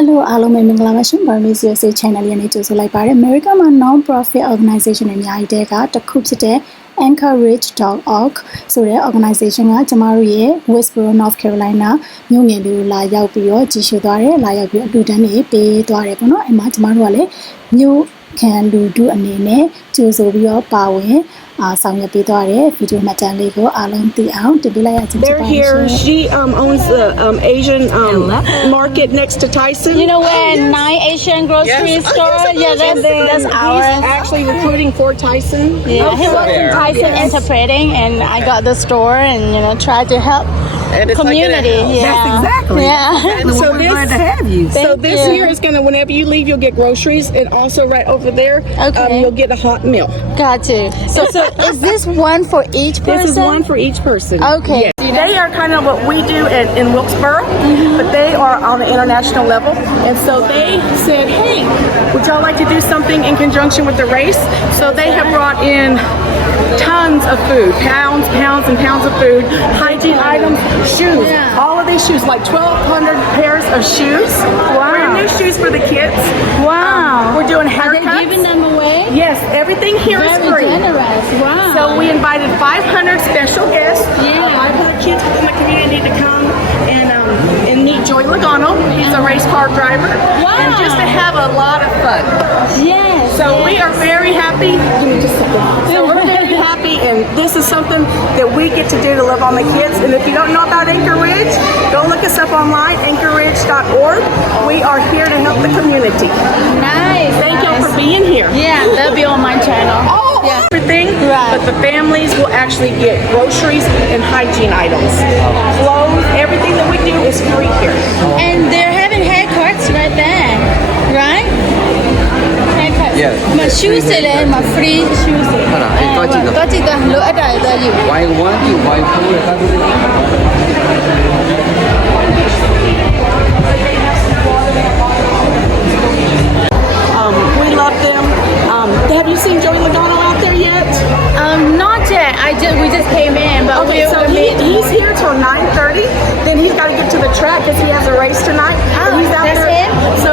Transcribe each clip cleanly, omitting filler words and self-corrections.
Hello အားလုံးပဲမင်္ဂလာပါရှင် Burmese USA channel လေးနဲ့ကြိုဆိုလိုက်ပါတယ် America မှာ non-profit organization တွေအများကြီးတဲ့ကတစ်ခုဖြစ်တဲ့ Anchorage.org ဆိုတဲ့ organization ကကျမတို့ရဲ့ Wilkesboro North Carolina မြို့ငယ်လေးကိုလာရောက်ပြီးတော့ကြီးစိုးသွားတယ်လာရောက်ပြီးအတူတန်းတွေပေးသွားတယ်ပေါ့နော်အဲ့မှာကျမတို့ကလည်းမြို့ခံလူထုအနေနဲ့ကြိုဆိုပြီးတော့ပါဝင်ဆောင်ရွက်ပေးသွားတဲ့ဗီဒီယိုမှတ်တမ်းလေးကိုအားလုံးသိအောင်တင်ပြလိုက်ရခြင်းဖြစ်ပါတယ် They're here. She owns the Asian market next to Tyson. You know where 9 Asian grocery store? Yeah, that's ours. He's actually recruiting for Tyson. Yeah, he works in Tyson interpreting, and I got the store and try to help community. Like yeah, that's exactly. Yeah. And so glad to have you. So this here is gonna. Whenever you leave, you'll get groceries, and also right over there, you'll get a hot meal. Got you. So is this one for each person? This is one for each person. Okay. Yes. They are kind of what we do in Wilkesboro, but they are on the international level. And so they said, hey, would y'all like to do something in conjunction with the race? So they have brought in tons of food, pounds and pounds of food, hygiene items, shoes, all of these shoes, like 1,200 pairs of shoes. Wow. Brand new shoes for the kids. Wow. We're doing haircuts. Are they giving them away? Yes, everything here is Very free. generous. Wow. So we invited 500 special guests. Yeah. 500 kids within the community to come and meet Joy Logano. He's a race car driver. Wow. And just to have a lot of fun. Yes. So we are very happy. Give me just a second. So we're very happy, and this is something that we get to do to love on the kids. And if you don't know about Anchorage, go look us up online, anchorage.org. We are here to help the community. Nice. Thank y'all for being here. Yeah, they'll be on my channel. Oh, yeah. Everything, Right. but the families will actually get groceries and hygiene items. Clothes, everything that we do is free here. And they're having haircuts right there, right? Haircuts. Yeah. My shoes are my free shoes. có chị được. Có chị được lựa đời đời gì? Why want you? Why không được các We love them. Have you seen Joey Logano out there yet? Not yet. We just came in, but Okay, so he's here till 9:30. Then he's got to get to the track because he has a race tonight. Oh, He's out that's there. him? So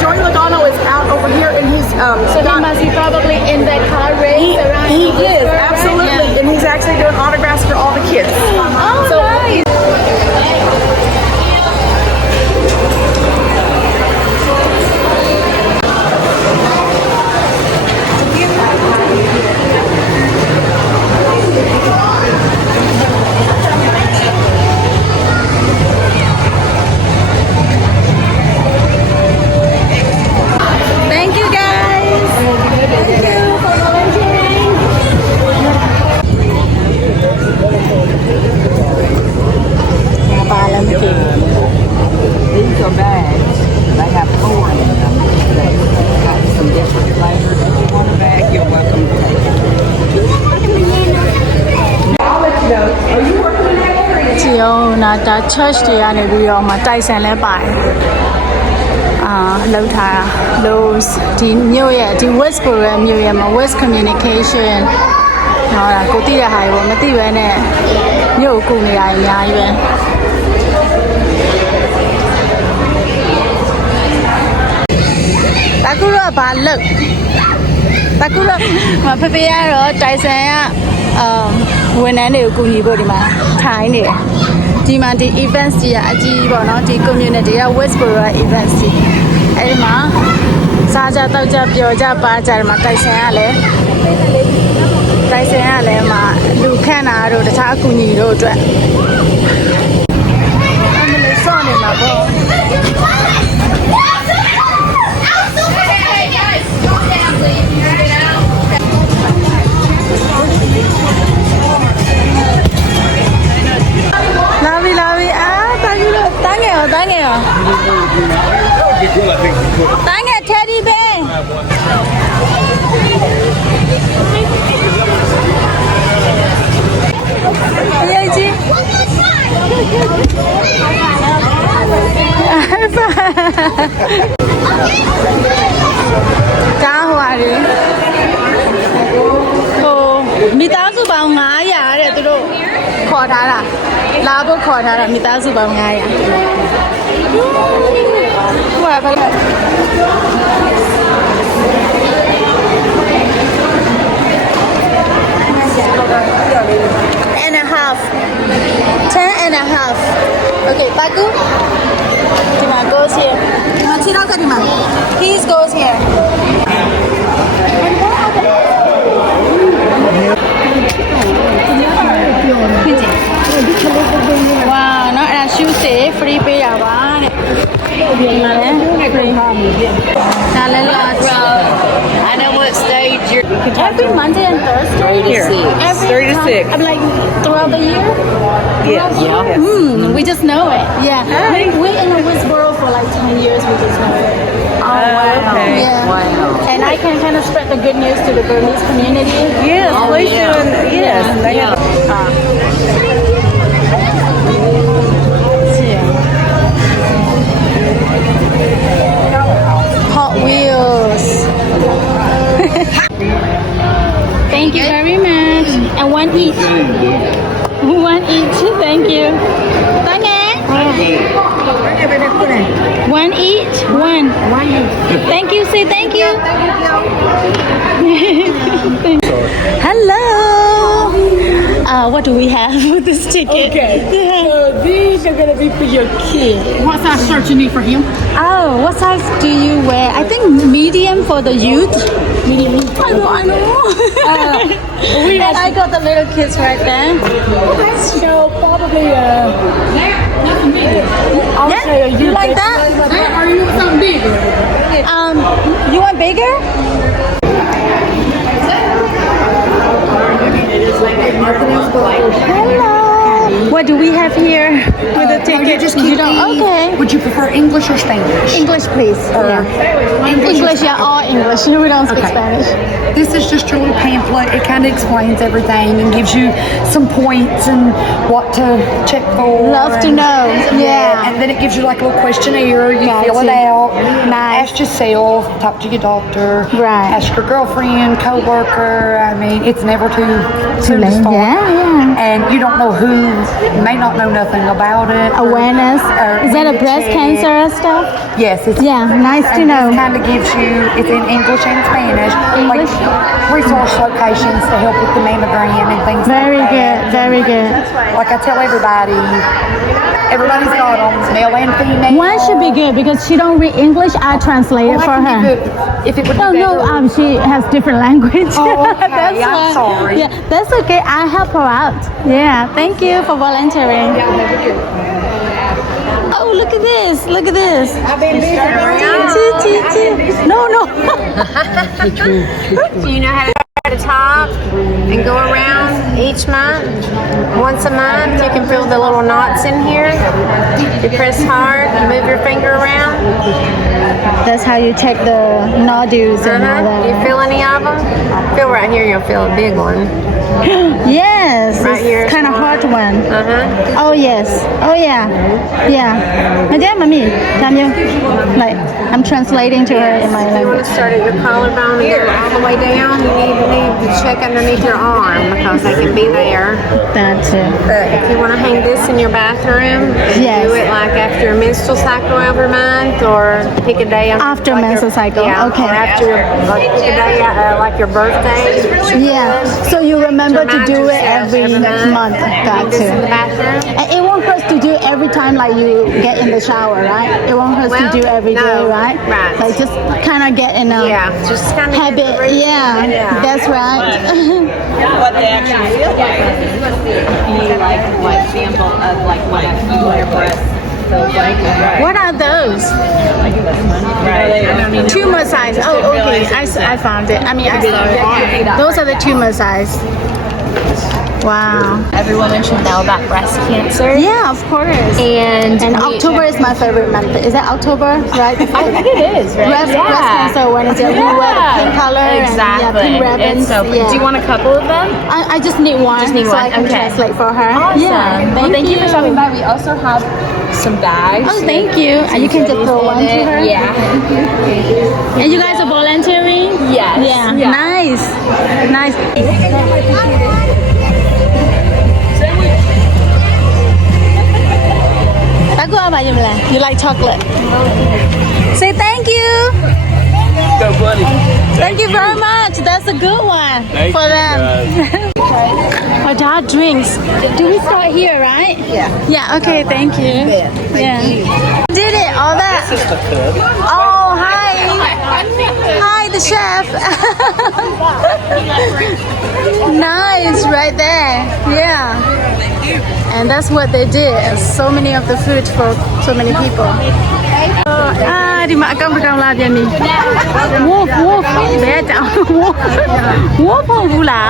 Joey Logano is out over here, and he's so he must be probably in that car race around. he is Wilkesboro, absolutely, right? and he's actually doing autographs for all the kids. Yeah. Oh, So- nice. Thank you guys. Thank you for volunteering. These are bags. They have 4 in them. They've got some different flavors. If you want a bag, you're welcome to take it. I'll let you know. Are you working in that area? ကြည်အောင်နာဒါ church တွေကနေပြီးတော့မှတိုက်ဆန်လဲပါတယ်လောက်ထားတာ Lowe's ဒီမြို့ရဲ့ဒီ Wilkesboro ရဲ့မြို့ရဲ့မှာ West Communication ဟောတာကိုသိတဲ့ဟာတွေပေါ့မသိဘဲနဲ့မြို့ကိုကူနေတာအများကြီးပဲတကူတော့ဘာလုပ်တကူတော့မဖေဖေကတော့တိုက်ဆန်ကဝန်ထမ်းတွေကိုကူညီဖို့ဒီမှာထိုင်းနေတယ်ဒီမှာဒီ events ကြီးကအကြီးပေါ့နော်ဒီ community က Wilkesboro events ကြီးအဲဒီမှာစားကြတောက်ကြပျော်ကြပါကြတယ်မှာတိုက်ဆန်ကလည်းမှာလူခန့်တာတို့တခြားအကူညီတို့အတွက်အမလေးစောင့်နေမှာပေါ့လာပြီတာကြီးလို့တန်းငယ်ရောတန်းငယ် teddy bear အရေးကြီးကားဟွာရီမိသားစုပေါင်း900တဲ့သူတို့ခေါ်ထားတာလာဖို့ခေါ်ထားတာမိသားစုပေါင်း900ဟိုက and a half 10 and a half okay Baku Dima goes here His goes here wow nó là siêu xế free ပေးရပါတဲ့ဒီမှာလည်း free ဒါလည်းလာ I know what stage you're. every Monday and Thursday 3 to 6. every 3 to time- 6. I'm like throughout the year Yes. we just know it yeah we in Wilkesboro for like 10 years we just know it Oh, wow. Okay. yeah Wow. and I can kind of spread the good news to the Burmese community Yes, please yeah. do. And yes, they Yeah. have. Hot Wheels. Thank you very much. And one each. One each. Thank you. One each. One. Thank you. Say thank you. Hello. What do we have with this ticket? Okay. So these are going to be for your kid. What size shirt you need for him? Oh, what size do you wear? I think medium for the youth. Medium. I know. And I got the little kids right there. So probably I'll Yeah, say you like that? Are you something bigger? You want bigger? Hello. What do we have here with the ticket? You don't. Okay. Would you prefer English or Spanish? English, please. English, yeah, all English. We don't speak Spanish. This is just your little pamphlet. It kind of explains everything and gives you some points and what to check for. Love to know. Yeah. And then it gives you like a little questionnaire. You fill it Gotcha. out. Nice. Ask yourself. Talk to your doctor. Right. Ask your girlfriend, co-worker. I mean, it's never too soon to late. start. Yeah. And you don't know who may not know nothing about it. Awareness. Is that a breast cancer stuff? Yes. It's Yeah. Nice to and know. this kind of gives you, it's in English and Spanish, English? like resource locations to help with the mammogram and things Very like good. that. Very good. Like I tell everybody, everybody's got them, male and female. One should be good because she don't read English. I translate it Well, for I can her. do it if it would No, be no, better. she has different language. Oh, okay. That's I'm why. sorry. Yeah, that's okay. I help her out. Yeah, thank you for volunteering. Oh, look at this. Look at this. No, no. Do you know how to start at the top and go around each month? Once a month, you can feel the little knots in here. You press hard, you move your finger around. That's how you check the nodules and all Do you that. feel any of them? Feel right here, you'll feel a big one. Yes, Right here. it's kind of hard one. Uh-huh. Oh yes. Oh yeah. Yeah. My dad, mommy, Daniel. Like I'm translating to her in my If you want language. to start at your collarbone and go all the way down, you need to check underneath your arm because they can be there. That too. But if you want to hang this in your bathroom, and Yes. do it like after your menstrual cycle every month, or pick a day After like menstrual cycle, Yeah, okay. Or after your like pick a day like your birthday. Yeah. So you remember to Remind do it yourself every month. Got Hang this in the to. bathroom. And it won't hurt to do every time like you get in the shower, right? It won't hurt to Well, do every no, day, right? right. Like just kind of get in a Yeah, just kind of habit. Yeah, that's right. What they actually feel like. You like sample of like what your breast feels like. What are those? Right. Tumor size. Oh, okay. I found it. I mean, I saw it. Those are the tumor size. Wow. Every woman should know about breast cancer. Yeah, of course. And October is my favorite month. Is that October, right? I think it is, right? Breast cancer when it's we wear the pink color Exactly. and pink ribbons. It's so pretty. Yeah. Do you want a couple of them? I just need one, Just need so one, I can okay. translate for her. Awesome. Yeah, Well, thank you for stopping by. We also have some bags. Oh, thank you. And you can just throw one to her. Yeah. And you guys are volunteering? Yes. Yeah. Nice. Nice. You like chocolate? Say wings. Do we start here, right? Yeah, okay, thank you. Yeah. Did it, all that. Oh, hi. Hi, the chef. Nice, right there. Yeah. And that's what they did. So many of the food for so many people. Di ma account account la pian ni. Wolf. Bear down. Wolf hula.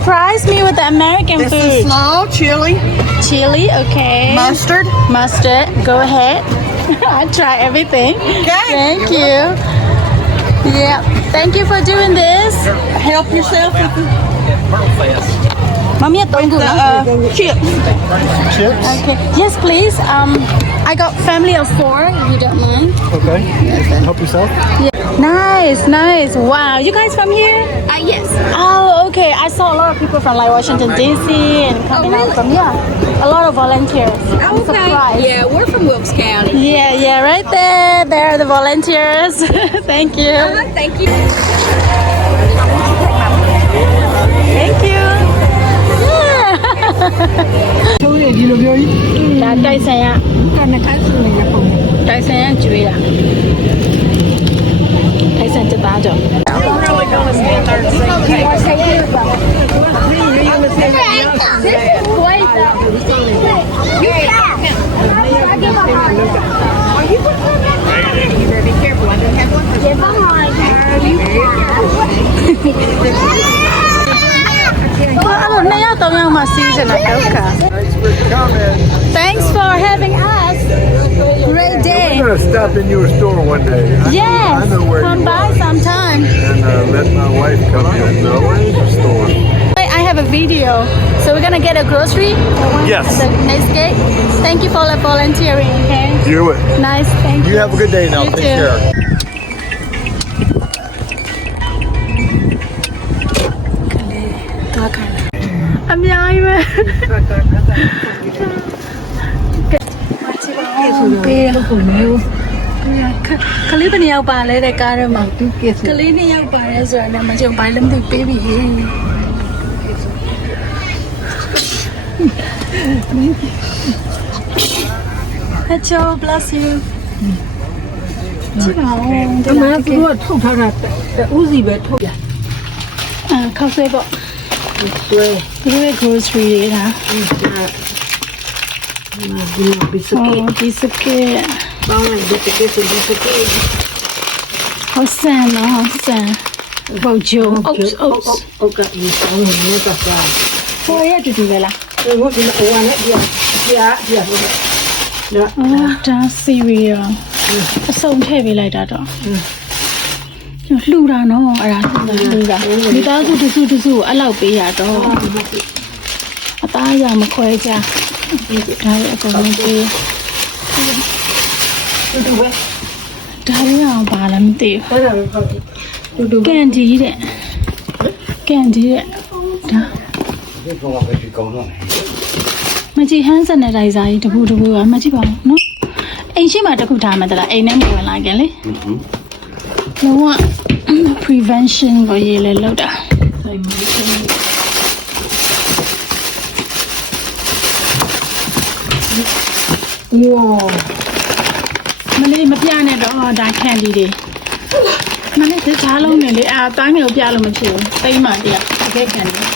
Surprise me with the American food. This is slow chili, Chili, okay. Mustard. Go ahead. I'll try everything. Okay. Thank you. Yeah. Thank you for doing this. Help yourself with the Mommy, chips. Chips? Okay. Yes, please. I got family of 4, if you don't mind. Okay. Help yourself. Nice. Wow. You guys from here? Yes. Oh, okay. I saw a lot of people from like Washington D.C. and coming out from a lot of volunteers. I'm surprised. Yeah, we're from Wilkes County. Yeah, right there. There are the volunteers. Thank you. Thank you. Thank you. Yeah. ဒီလိုပြောကြီး ဒါတိုက်ဆိုင်ရတိုက်ဆိုင်ရကျွေးတာတိုက်ဆိုင်တက်သားကြောင့် Really gonna stand there and say, You better be careful. I don't have one. Thanks for coming. Thanks for having us. Great day. I'm gonna stop in your store one day. Yes, I know where come you by are. sometime. And let my wife come in. Where is the store? I have a video, so we're gonna get a grocery. Yes. At the next gate. Thank you for volunteering. Okay. Do it. Nice. Thank you. You have a good day now. You Take too. care. I'm Yaima. Kali ni yang balik dekat rumah. Kali ni yang balik soalnya macam balik tu baby. Hello, bless you. ကြည့်ပါဦးဒီမှာသူကထုတ်ထားတာဥစီပဲထုတ်ပြခောက်ဆွဲပေါ့ဆွဲသူရဲ့ grocery တွေဒါဒီဘီစကစ်ပေါင်းလိုက်ဘီစကစ်ဟုတ်ဆန်နော်ဆန်ဘောက်ဂျုံအုတ်ကဒီဆောင်နေတော့ပေါ်ရတူတူပဲလားဟိုဒီဟိုကလည်းဒီဒါစီရီယာအစုံထည့်ပေးလိုက်တာတော့လှူတာနော်အဲ့ဒါလှူတာမိသားစုတစုကိုအဲ့လောက်ပေးရတော့အသားရမခွဲကြဒါလည်းအကုန်လုံးပေးတူပဲဒါလည်းအောင်ပါလားမသိဘူးကန်ဒီတဲ့ဒါမကြည့်ဟန်းစနတိုင်ဇာကြီးတပူကမကြည့်ပါဘူးနော်အိမ်ရှိမှတခုထားမှတလားအိမ်ထဲမှာဝင်လာခင်လေလုံးဝ prevention ကိုရေးလဲလောက်တာမလေးမပြနဲ့တော့ဒါခံဒီတွေမလေးတခြားလုံးနဲ့လေအာတိုင်းမျိုးပြလို့မဖြစ်ဘူးတိတ်မှတရားတကယ်ခံတယ်